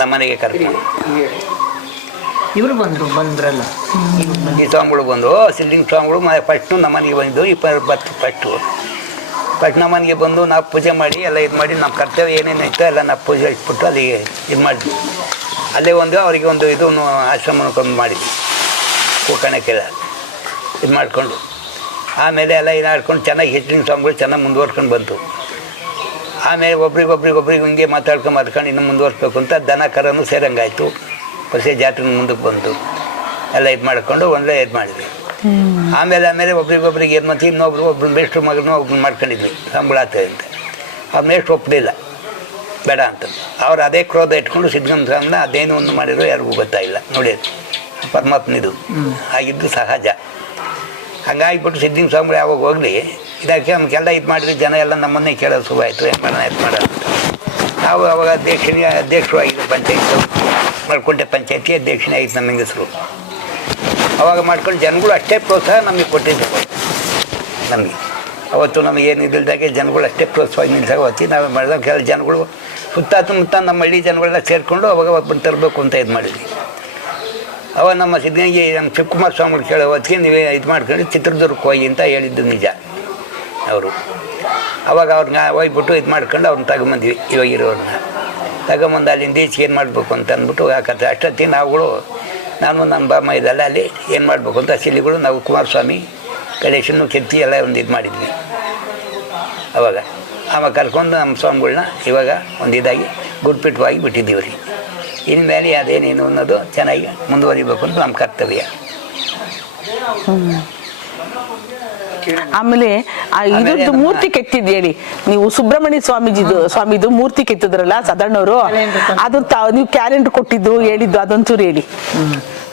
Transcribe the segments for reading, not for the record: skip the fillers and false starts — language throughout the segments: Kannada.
ನಮ್ಮ ಮನೆಗೆ ಕರ್ಕೊಂಡು ಇವರು ಬಂದ್ರಲ್ಲ ಈ ಸ್ವಾಮಿಗಳು ಬಂದು ಸಿದ್ಲಿಂಗ ಸ್ವಾಮಿಗಳು ಫಸ್ಟು ನಮ್ಮ ಮನೆಗೆ ಬಂದು 20 ಫಸ್ಟ್ ನಮ್ಮ ಮನೆಗೆ ಬಂದು ನಾವು ಪೂಜೆ ಮಾಡಿ ಎಲ್ಲ ಇದು ಮಾಡಿ ನಮ್ಮ ಕರ್ತವ್ಯ ಏನೇನು ಇತ್ತು ಎಲ್ಲ ನಾವು ಪೂಜೆ ಇಟ್ಬಿಟ್ಟು ಅಲ್ಲಿಗೆ ಇದು ಮಾಡಿದ್ವಿ. ಅಲ್ಲೇ ಅವರಿಗೆ ಒಂದು ಇದು ಆಶ್ರಮಕ್ಕೊಂದು ಮಾಡಿದ್ವಿ ಕೂಕಣಕ್ಕೆಲ್ಲ ಇದು ಮಾಡಿಕೊಂಡು ಆಮೇಲೆ ಎಲ್ಲ ಇದು ಆಡ್ಕೊಂಡು ಚೆನ್ನಾಗಿ ಸಿದ್ಲಿಂಗ ಸ್ವಾಮಿಗಳು ಚೆನ್ನಾಗಿ ಮುಂದುವರ್ಸ್ಕೊಂಡು ಬಂತು. ಆಮೇಲೆ ಒಬ್ರಿಗೆ ಹಿಂಗೆ ಮಾತಾಡ್ಕೊಂಡು ಇನ್ನೂ ಮುಂದುವರ್ಸ್ಬೇಕು ಅಂತ ದನ ಕರನೂ ಸೇರಂಗಾಯ್ತು. ವರ್ಷ ಜಾತ್ರೆ ಮುಂದಕ್ಕೆ ಬಂತು ಎಲ್ಲ ಇದು ಮಾಡಿಕೊಂಡು ಒಂದೇ ಇದು ಮಾಡಿದ್ವಿ. ಆಮೇಲೆ ಒಬ್ರಿಗೊಬ್ರಿಗೆ ಏನು ಮತ್ತು ಒಬ್ಬರು ಮೇಷ್ಟ್ರ ಮಗನೂ ಒಬ್ಬರು ಮಾಡ್ಕೊಂಡಿದ್ವಿ ಸಂಬಳ ಆಗ್ತದೆ ಅಂತ. ಆ ಮೇಷ್ಟ್ರು ಒಪ್ಪಲಿಲ್ಲ ಬೇಡ ಅಂತ. ಅವ್ರು ಅದೇ ಕ್ರೋಧ ಇಟ್ಕೊಂಡು ಸಿದ್ಧಗಂಗನ ಅದೇನು ಒಂದು ಮಾಡಿದ್ರು ಯಾರಿಗೂ ಗೊತ್ತಾಗಿಲ್ಲ ನೋಡಿ ಪರಮಾತ್ಮನಿದು ಆಗಿದ್ದು ಸಹಜ. ಹಂಗಾಗಿಬಿಟ್ಟು ಸಿದ್ಧಲಿಂಗ ಸ್ವಾಮಿಗಳು ಯಾವಾಗ ಹೋಗಲಿ ಇದಕ್ಕೆ ನಮಗೆಲ್ಲ ಇದು ಮಾಡಿದ್ರೆ ಜನ ಎಲ್ಲ ನಮ್ಮನ್ನೇ ಕೇಳೋದು ಶುರು ಆಯಿತು. ಏನು ಮಾಡೋಣ ಇದು ಮಾಡೋಣ ಅಂತ ನಾವು ಅವಾಗ ಅಧ್ಯಕ್ಷರು ಆಗಿದ್ದು ಪಂಚಾಯತ್ ಮಲ್ಕೊಂಡೆ ಪಂಚಾಯತಿ ಅಧ್ಯಕ್ಷನೇ ಆಗಿತ್ತು ನಮ್ಮ ಹೆಂಗಸರು. ಅವಾಗ ಮಾಡ್ಕೊಂಡು ಜನಗಳು ಅಷ್ಟೇ ಪ್ರೋತ್ಸಾಹ ನಮಗೆ ಕೊಟ್ಟಿದ್ದರು. ನಮಗೆ ಅವತ್ತು ನಮಗೇನು ಇದ್ದಿಲ್ದಾಗೆ ಜನಗಳು ಅಷ್ಟೇ ಪ್ರೋತ್ಸಾಹ ನಿಲ್ಸಾಗ ಹೊತ್ತಿ ನಾವು ಮಾಡಿದಾಗ ಕೆಲ ಜನಗಳು ಸುತ್ತ ನಮ್ಮ ಹಳ್ಳಿ ಜನಗಳೆಲ್ಲ ಸೇರಿಕೊಂಡು ಅವಾಗ ಒಬ್ಬರು ತರಬೇಕು ಅಂತ ಇದು ಮಾಡಿದ್ವಿ. ಅವಾಗ ನಮ್ಮ ಸಿದ್ಧಗಂಗೆ ನಮ್ಮ ಶಿವಕುಮಾರ ಸ್ವಾಮಿಗಳು ಕೇಳೋ ಹೊತ್ತಿಗೆ ನೀವೇ ಇದು ಮಾಡ್ಕೊಂಡು ಚಿತ್ರದುರ್ಗಕ್ಕೆ ಹೋಗಿ ಅಂತ ಹೇಳಿದ್ದು ನಿಜ ಅವರು. ಅವಾಗ ಅವ್ರನ್ನ ಹೋಗ್ಬಿಟ್ಟು ಇದು ಮಾಡ್ಕೊಂಡು ಅವ್ರನ್ನ ತಗೊಂಬಂದ್ವಿ. ಇವಾಗಿರೋರನ್ನ ತಗೊಂಬಂದು ಅಲ್ಲಿಂದ ಈಚೆಗೆ ಏನು ಮಾಡಬೇಕು ಅಂತ ಅಂದ್ಬಿಟ್ಟು ಯಾಕಂದ್ರೆ ಅಷ್ಟೊತ್ತಿಗೆ ನಾವುಗಳು ನಾನು ನನ್ನ ಬಾಮ ಇದೆಲ್ಲ ಅಲ್ಲಿ ಏನು ಮಾಡಬೇಕು ಅಂತ ಸಿಲಿಗಳು ನಾವು ಕುಮಾರಸ್ವಾಮಿ ಗಣೇಶನ್ನು ಕೆತ್ತಿ ಎಲ್ಲ ಒಂದು ಇದು ಮಾಡಿದ್ವಿ. ಆವಾಗ ಕರ್ಕೊಂಡು ನಮ್ಮ ಸ್ವಾಮಿಗಳನ್ನ ಇವಾಗ ಒಂದು ಇದಾಗಿ ಗುರುಪೀಠವಾಗಿ ಬಿಟ್ಟಿದ್ದೀವಿ ರೀ. ಇನ್ಮೇಲೆ ಅದೇನೇನು ಅನ್ನೋದು ಚೆನ್ನಾಗಿ ಮುಂದುವರಿಬೇಕು ಅಂತ ನಮ್ಮ ಕರ್ತವ್ಯ. ಆಮೇಲೆ ಇದ್ರದ್ದು ಮೂರ್ತಿ ಕೆತ್ತಿದ್ ಹೇಳಿ ನೀವು ಸುಬ್ರಹ್ಮಣ್ಯ ಸ್ವಾಮಿದು ಮೂರ್ತಿ ಕೆತ್ತಿದ್ರಲ್ಲ ಸಾಧಾರಣವರು ಅದು ನೀವು ಕ್ಯಾಲೆಂಡರ್ ಕೊಟ್ಟಿದ್ದು ಹೇಳಿದ್ದು ಅದೊಂಚೂರು ಹೇಳಿ.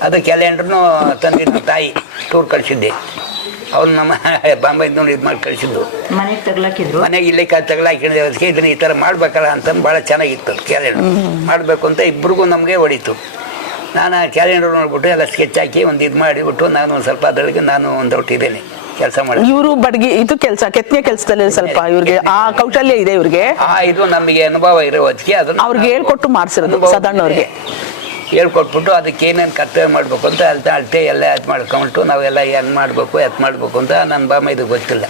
ಅದು ಕ್ಯಾಲೆಂಡ್ರೂ ತಂದಿದ್ದು ತಾಯಿ ಟೂರ್ ಕಳಿಸಿದ್ದೆ. ಅವ್ರು ನಮ್ಮ ಬಾಂಬೆಯಿಂದ ಇದು ಮಾಡಿ ಕಳಿಸಿದ್ದು ಮನೆಗೆ ಇಲ್ಲೇ ತಗಲಾಕಿದ್ರೆ ಅದಕ್ಕೆ ಇದನ್ನ ಈ ಥರ ಮಾಡ್ಬೇಕಲ್ಲ ಅಂತಂದು ಭಾಳ ಚೆನ್ನಾಗಿತ್ತು. ಕ್ಯಾಲೆಂಡರ್ ಮಾಡಬೇಕು ಅಂತ ಇಬ್ಬರಿಗೂ ನಮಗೆ ಹೊಡಿತು. ನಾನು ಕ್ಯಾಲೆಂಡರ್ ನೋಡ್ಬಿಟ್ಟು ಎಲ್ಲ ಸ್ಕೆಚ್ ಹಾಕಿ ಒಂದು ಇದು ಮಾಡಿಬಿಟ್ಟು ನಾನು ಒಂದು ಸ್ವಲ್ಪ ಅದರೊಳಗೆ ನಾನು ಒಂದು ಹೊಟ್ಟಿದ್ದೇನೆ ಕೆಲಸ ಮಾಡಿ. ಇವರು ಬಡ್ಗಿ ಇದು ಕೆಲಸ ಕೆತ್ತನೆ ಕೆಲಸದಲ್ಲಿ ಸ್ವಲ್ಪ ಇವ್ರಿಗೆ ಆ ಕೌಶಲ್ಯ ಇದೆ ಇವ್ರಿಗೆ. ಇದು ನಮಗೆ ಅನುಭವ ಇರೋ ಅದಕ್ಕೆ ಅದನ್ನು ಅವ್ರಿಗೆ ಹೇಳ್ಕೊಟ್ಟು ಮಾಡಿಸಿರೋದು ಸಾಧಾರಣ ಅವ್ರಿಗೆ ಹೇಳ್ಕೊಟ್ಬಿಟ್ಟು ಅದಕ್ಕೆ ಏನೇನು ಕರ್ತವ್ಯ ಮಾಡಬೇಕು ಅಂತ ಅಳತೆ ಎಲ್ಲ ಅದು ಮಾಡ್ಕೊಂಬಿಟ್ಟು ನಾವೆಲ್ಲ ಏನು ಮಾಡಬೇಕು ಮಾಡಬೇಕು ಅಂತ ನನ್ನ ಬಾಮ ಇದು ಗೊತ್ತಿಲ್ಲ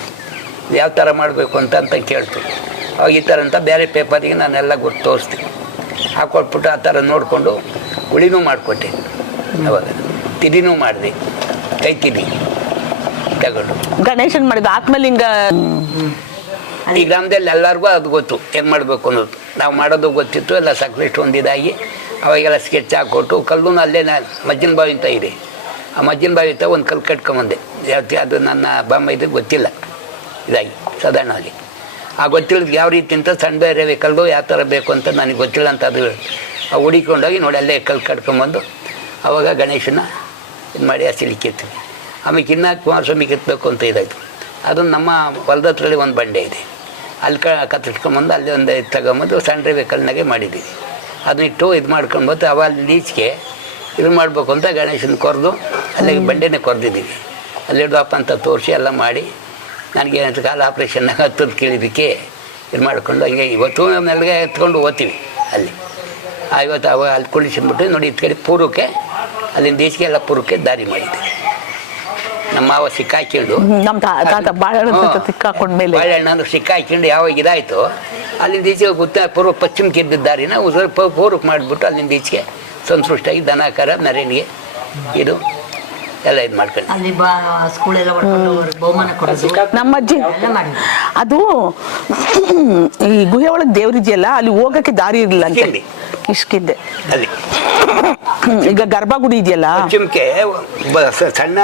ಯಾವ ಥರ ಮಾಡಬೇಕು ಅಂತ ಕೇಳ್ತು. ಅವಾಗ ಈ ಥರ ಅಂತ ಬೇರೆ ಪೇಪರಿಗೆ ನಾನೆಲ್ಲ ಗೊತ್ತು ತೋರಿಸ್ತೀನಿ ಹಾಕೊಟ್ಬಿಟ್ಟು ಆ ಥರ ನೋಡಿಕೊಂಡು ಹುಳಿನೂ ಮಾಡಿಕೊಟ್ಟೆ. ಅವಾಗ ತಿದಿನೂ ಮಾಡಿದೆ ಕೈ ತಿದಿ ತಗೊಂಡು ಗಣೇಶನ್ ಮಾಡಿದ್ದು ಆತ್ಮಲಿಂಗ. ಈ ಗ್ರಾಮದಲ್ಲಿ ಎಲ್ಲರಿಗೂ ಅದು ಗೊತ್ತು ಏನು ಮಾಡಬೇಕು ಅನ್ನೋದು. ನಾವು ಮಾಡೋದು ಗೊತ್ತಿತ್ತು ಎಲ್ಲ ಸಾಕಷ್ಟು ಒಂದಿದಾಗಿ ಅವಾಗೆಲ್ಲ ಸ್ಕೆಚ್ ಹಾಕ್ಕೊಟ್ಟು ಕಲ್ಲೂ ಅಲ್ಲೇ ಮಜ್ಜಿನ ಬಾವಿ ಅಂತ ಇದೆ. ಆ ಮಜ್ಜಿನ ಬಾವಿ ಅಂತ ಒಂದು ಕಲ್ಲು ಕಟ್ಕೊಂಬಂದೆ. ಅದು ನನ್ನ ಬಾಮ ಇದು ಗೊತ್ತಿಲ್ಲ ಇದಾಗಿ ಸಾಧಾರಣವಾಗಿ ಆ ಗೊತ್ತಿಲ್ಲದ ಯಾವ ರೀತಿ ಅಂತ ಸಣ್ಣ ಬೇರೆ ಕಲ್ಲು ಯಾವ ಥರ ಬೇಕು ಅಂತ ನನಗೆ ಗೊತ್ತಿಲ್ಲ ಅಂತ ಅದು ಹುಡಿಕೊಂಡೋಗಿ ನೋಡಿ ಅಲ್ಲೇ ಕಲ್ಲು ಕಟ್ಕೊಂಬಂದು ಆವಾಗ ಗಣೇಶನ ಇದು ಮಾಡಿ ಹಸಿಲಿ ಕೆತ್ತೀವಿ. ಆಮೇಲೆ ಇನ್ನು ಕುಮಾರಸ್ವಾಮಿ ಕೆತ್ತಬೇಕು ಅಂತ ಇದಾಯಿತು. ಅದನ್ನು ನಮ್ಮ ಹೊಲದ ಹತ್ರದಲ್ಲಿ ಒಂದು ಬಂಡೆ ಇದೆ ಅಲ್ಲಿ ಕತ್ತಿಟ್ಕೊಂಬಂದು ಅಲ್ಲಿ ಒಂದು ತಗೊಂಬಂದು ಸಣ್ಣ ವೆಹಿಕಲ್ನಾಗೆ ಮಾಡಿದ್ದೀವಿ. ಅದನ್ನಿಟ್ಟು ಇದು ಮಾಡ್ಕೊಂಡ್ಬಂದು ಅವಾಗ ಈಚೆಗೆ ಇದು ಮಾಡಬೇಕು ಅಂತ ಗಣೇಶನ ಕೊರೆದು ಅಲ್ಲಿಗೆ ಬಂಡೆನೇ ಕೊರೆದಿದ್ದೀವಿ. ಅಲ್ಲಿ ಹಿಡ್ದಪ್ಪ ಅಂತ ತೋರಿಸಿ ಎಲ್ಲ ಮಾಡಿ ನನಗೆ ಕಾಲು ಆಪ್ರೇಷನ್ನಾಗ ಹತ್ತದ ಕೀಳಿದಕ್ಕೆ ಇದು ಮಾಡಿಕೊಂಡು ಹಂಗೆ ಇವತ್ತು ನೆಲಗೆ ಎತ್ಕೊಂಡು ಹೋಗ್ತೀವಿ ಅಲ್ಲಿ. ಇವತ್ತು ಅವಾಗ ಅಲ್ಲಿ ಕುಳಿಸಿಬಿಟ್ಟು ನೋಡಿ ಇದು ಕಡೆ ಪೂರ್ವಕ್ಕೆ ಅಲ್ಲಿಂದ ಈಚೆಗೆ ಎಲ್ಲ ಪೂರ್ವಕ್ಕೆ ದಾರಿ ಮಾಡಿದ್ದೀವಿ. ನಮ್ಮ ಮಾವ ಸಿಕ್ಕಾಕೊಂಡು ಬಾಳೆಹಣ್ಣು ಅಂದ್ರೆ ಸಿಕ್ಕಾಕೊಂಡು ಯಾವಾಗ ಇದಾಯಿತು ಅಲ್ಲಿಂದ ಈಚೆಗೆ ಪೂರ್ವ ಪಶ್ಚಿಮಕ್ಕೆ ಇದ್ದ ದಾರಿನ ಪೂರ್ವಕ್ಕೆ ಮಾಡಿಬಿಟ್ಟು ಅಲ್ಲಿಂದ ಈಚೆಗೆ ಸಂತೃಷ್ಟಾಗಿ ದನ ಕರ ಮೆರವಣಿಗೆ ಇದು ಎಲ್ಲ ಇದು ಮಾಡ್ಕೊಂಡು ನಮ್ಮ ಅಜ್ಜಿ ಅದು ಈ ಗುಹೆ ಒಳಗೆ ದೇವ್ರಿದೆಯಲ್ಲ ಅಲ್ಲಿ ಹೋಗಕ್ಕೆ ದಾರಿ ಇರಲಿಲ್ಲ ಅಂತ ಇಷ್ಟಿದ್ದೆ ಅಲ್ಲಿ. ಈಗ ಗರ್ಭಗುಡಿ ಇದೆಯಲ್ಲ ಪಶ್ಚಿಮಕ್ಕೆ ಸಣ್ಣ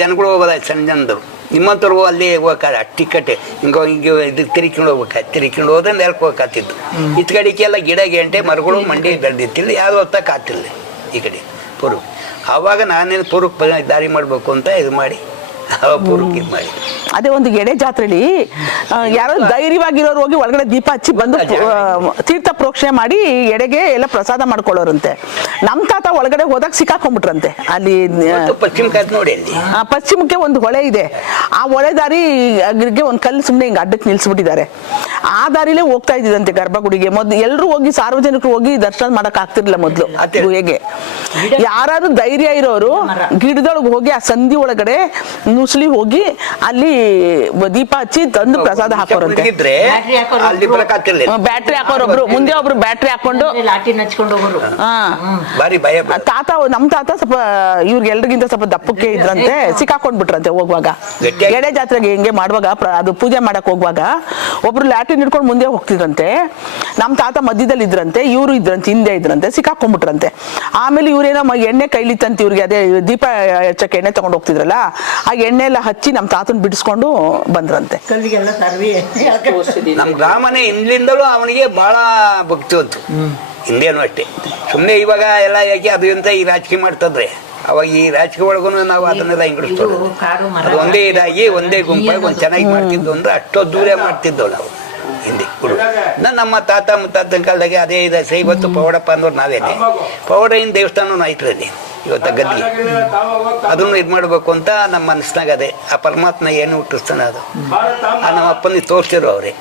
ಜನಗಳು ಹೋಗೋದಾಯ್ತು. ಸಣ್ಣ ಜನರು ನಿಮ್ಮಂಥವ್ರು ಅಲ್ಲಿ ಹೋಗ್ಬೇಕಾದ್ರೆ ಟಿಕೆಟ್ ಹಿಂಗೆ ಇದಕ್ಕೆ ತಿರ್ಕೊಂಡು ಹೋಗ್ಬೇಕಾಯ್ತು. ತಿರ್ಕೊಂಡು ಹೋದ್ರೆ ನೆಲಕ್ಕೆ ಹೋಗಕ್ಕಾಗ್ತಿತ್ತು. ಇತ್ತ ಕಡೆಗೆ ಎಲ್ಲ ಗಿಡ ಗೆಂಟೆ ಮರಗಳು ಮಂಡಿ ಬೆಳೆದಿತ್ತಿಲ್ಲ ಯಾವ್ದು ಹೊತ್ತಕ್ಕೆ ಆಗ್ತಿಲ್ಲ ಈ ಕಡೆ ಪೂರ್ವ. ಆವಾಗ ನಾನೇನು ಪೂರ್ವಕ್ಕೆ ದಾರಿ ಮಾಡಬೇಕು ಅಂತ ಇದು ಮಾಡಿ ಪೂರ್ವಕ್ಕೆ ಇದು ಮಾಡಿ ಅದೇ ಒಂದು ಎಡೆ ಜಾತ್ರೆಲಿ ಯಾರೋ ಧೈರ್ಯವಾಗಿರೋರು ಹೋಗಿ ಒಳಗಡೆ ದೀಪ ಹಚ್ಚಿ ಬಂದು ತೀರ್ಥ ಪ್ರೋಕ್ಷಣೆ ಮಾಡಿ ಎಡೆಗೆ ಎಲ್ಲ ಪ್ರಸಾದ ಮಾಡ್ಕೊಳ್ಳೋರಂತೆ. ನಮ್ ತಾತ ಒಳಗಡೆ ಹೋದಾಗ ಸಿಕ್ಕಾಕೊಂಡ್ಬಿಟ್ರಂತೆ ಅಲ್ಲಿ. ಪಶ್ಚಿಮ ಕಾದ್ ನೋಡಿ ಅಲ್ಲಿ ಪಶ್ಚಿಮಕ್ಕೆ ಒಂದು ಹೊಳೆ ಇದೆ, ಆ ಹೊಳೆ ದಾರಿಗೆ ಒಂದು ಕಲ್ಲು ಸುಮ್ನೆ ಹಿಂಗ್ ಅಡ್ಡಕ್ಕೆ ನಿಲ್ಸ್ಬಿಟ್ಟಿದ್ದಾರೆ. ಆ ದಾರಿಲೇ ಹೋಗ್ತಾ ಇದ್ದಿದಂತೆ ಗರ್ಭಗುಡಿಗೆ. ಮೊದ್ಲು ಎಲ್ರು ಹೋಗಿ ಸಾರ್ವಜನಿಕರು ಹೋಗಿ ದರ್ಶನ ಮಾಡಕ್ ಆಗ್ತಿರ್ಲಿಲ್ಲ ಮೊದ್ಲು ಗುಹೆಗೆ. ಯಾರಾದ್ರೂ ಧೈರ್ಯ ಇರೋರು ಗಿಡದೊಳಗೆ ಹೋಗಿ ಆ ಸಂಧಿ ಒಳಗಡೆ ನುಸ್ಲಿ ಹೋಗಿ ಅಲ್ಲಿ ದೀಪ ಹಚ್ಚಿ ತಂದು ಪ್ರಸಾದ ಹಾಕೋರಂತೆ. ಬ್ಯಾಟ್ರಿ ಹಾಕೋರೊಬ್ರು, ಮುಂದೆ ಒಬ್ರು ಬ್ಯಾಟ್ರಿ ಹಾಕೊಂಡು ಲಾಟಿ ನಚ್ಕೊಂಡು ಹೋಗೋರು. ತಾತ ನಮ್ ತಾತ ಸ್ವಲ್ಪ ಇವ್ರಿಗೆಲ್ರಿಗಿಂತ ಸ್ವಲ್ಪ ದಪ್ಪಕ್ಕೆ ಇದ್ರಂತೆ, ಸಿಕ್ಕಾಕೊಂಡ್ಬಿಟ್ರಂತೆ ಹೋಗುವಾಗ. ಎಡೆ ಜಾತ್ರೆಗೆ ಹಿಂಗೆ ಮಾಡುವಾಗ ಅದು ಪೂಜೆ ಮಾಡಕ್ ಹೋಗುವಾಗ ಒಬ್ರು ಲ್ಯಾಟಿನ್ ಹಿಡ್ಕೊಂಡು ಮುಂದೆ ಹೋಗ್ತಿದ್ರಂತೆ. ನಮ್ ತಾತ ಮಧ್ಯದಲ್ಲಿ ಇದ್ರಂತೆ, ಇವ್ರು ಇದ್ರಂತೆ ಹಿಂದೆ ಇದ್ರಂತೆ, ಸಿಕ್ಕಾಕೊಂಡ್ಬಿಟ್ರಂತೆ. ಆಮೇಲೆ ಇವ್ರೇನೋ ಎಣ್ಣೆ ಕೈಲಿತ್ತಂತ ಇವ್ರಿಗೆ, ಅದೇ ದೀಪ ಹಚ್ಚಕ್ಕೆ ಎಣ್ಣೆ ತಗೊಂಡು ಹೋಗ್ತಿದ್ರಲ್ಲ, ಆ ಎಣ್ಣೆ ಎಲ್ಲ ಹಚ್ಚಿ ನಮ್ ತಾತನ್ ಬಿಡಿಸ್ಕೊಂಡು ಬಂದ್ರಂತೆ. ನಮ್ ಗ್ರಾಮನೇ ಹಿಂದಿಂದಲೂ ಅವನಿಗೆ ಬಹಳ ಭಕ್ತಿವಂತು, ಹಿಂದೇನು ಅಷ್ಟೇ. ಸುಮ್ಮನೆ ಇವಾಗ ಎಲ್ಲ ಯಾಕೆ ಅದು ಅಂತ ಈ ರಾಜಕೀಯ ಮಾಡ್ತದ್ರೆ, ಅವಾಗ ಈ ರಾಜಕೀಯ ಒಳಗೂ ನಾವು ಅದನ್ನೆಲ್ಲ ಹಿಂಗಿಡಿಸ್ತೇವೆ. ಅದು ಒಂದೇ ಇದಾಗಿ ಒಂದೇ ಗುಂಪಾಗಿ ಒಂದು ಚೆನ್ನಾಗಿ ಮಾಡ್ತಿದ್ದು ಅಂದ್ರೆ ಅಷ್ಟೊಂದು ದೂರ ಮಾಡ್ತಿದ್ದವು ನಾವು ಹಿಂದೆ ಗುರು. ನಮ್ಮ ತಾತ ಮುತ್ತಾತನ ಕಾಲದಾಗೆ ಅದೇ ಇದೆ. ಇವತ್ತು ಪವಾಡಪ್ಪ ಅಂದವ್ರು ನಾವೇನೆ, ಪವಾಡಿನ ದೇವಸ್ಥಾನ ಆಯ್ತಲ್ಲಿ ಇವತ್ತು ಗದ್ದಿ. ಅದನ್ನು ಇದು ಮಾಡಬೇಕು ಅಂತ ನಮ್ಮ ಮನಸ್ಸಿನಾಗ ಅದೇ. ಆ ಪರಮಾತ್ಮ ಏನು ಹುಟ್ಟಿಸ್ತಾನೆ ಅದು ನಮ್ಮ ಅಪ್ಪನಿಗೆ ತೋರಿಸಿದ್ರು ಅವರೇ.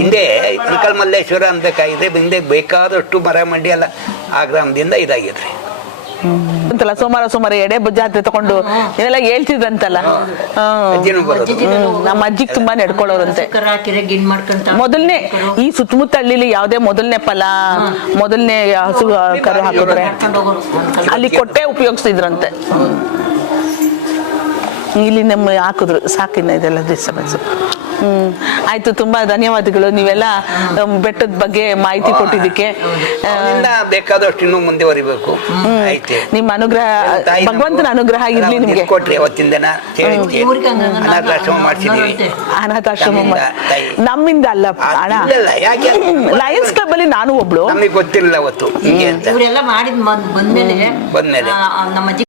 ಹಿಂದೆ ಕನಕಲ್ ಮಲ್ಲೇಶ್ವರ ಅಂತಕ್ಕಾಗಿದೆ, ಹಿಂದೆ ಬೇಕಾದಷ್ಟು ಮರ ಮಂಡಿ ಎಲ್ಲ ಆ ಗ್ರಾಮದಿಂದ ಇದಾಗಿದ್ರಿ. ಅಂತಲ್ಲ ಸೋಮವಾರ ಎಡೆ ಜಾತ್ರೆ ತಗೊಂಡು ಇದೆಲ್ಲ ಹೇಳ್ತಿದ್ರಂತಲ್ಲ. ನಮ್ಮ ಅಜ್ಜಿಗೆ ತುಂಬಾ ನಡ್ಕೊಳ್ಳೋರಂತೆ. ಮೊದಲನೇ ಈ ಸುತ್ತಮುತ್ತ ಹಳ್ಳಿಲಿ ಯಾವ್ದೇ ಮೊದಲನೇ ಫಲ, ಮೊದಲನೇ ಹಸು ಕರು ಹಾಕಿದ್ರೆ ಅಲ್ಲಿ ಕೊಟ್ಟೆ ಉಪಯೋಗಿಸ್ತಿದ್ರಂತೆ. ಇಲ್ಲಿ ನಮ್ಮ ಹಾಕಿದ್ರು ಸಾಕಿನ ಇದೆಲ್ಲ ಡಿಸ್ಟರ್ಬೆನ್ಸ್. ಆಯ್ತು, ತುಂಬಾ ಧನ್ಯವಾದಗಳು. ನೀವೆಲ್ಲ ಬೆಟ್ಟದ ಬಗ್ಗೆ ಮಾಹಿತಿ ಕೊಟ್ಟಿದ್ದಕ್ಕೆ. ಬೇಕಾದಷ್ಟು ಇನ್ನೂ ಮುಂದುವರಿಬೇಕು. ನಿಮ್ಮ ಅನುಗ್ರಹ, ಭಗವಂತನ ಅನುಗ್ರಹ ಇರ್ಲಿ ನಿಮ್ಗೆ. ಕೊಟ್ರಿ ಅವತ್ತಿನ ದಿನ ಅನಾಥಾಶ್ರಮ ನಮ್ಮಿಂದ ಅಲ್ಲ ಅಣ್ಣ, ಲಯನ್ಸ್ ಕ್ಲಬ್ ಅಲ್ಲಿ ನಾನು ಒಬ್ಳು. ನಮಗೆ ಗೊತ್ತಿಲ್ಲ ಅವತ್ತು ಇವರೆಲ್ಲ ಮಾಡಿದ್ ಬಂದ್ಮೇಲೆ ಬಂದ್ಮೇಲೆ ನಮ್ಮ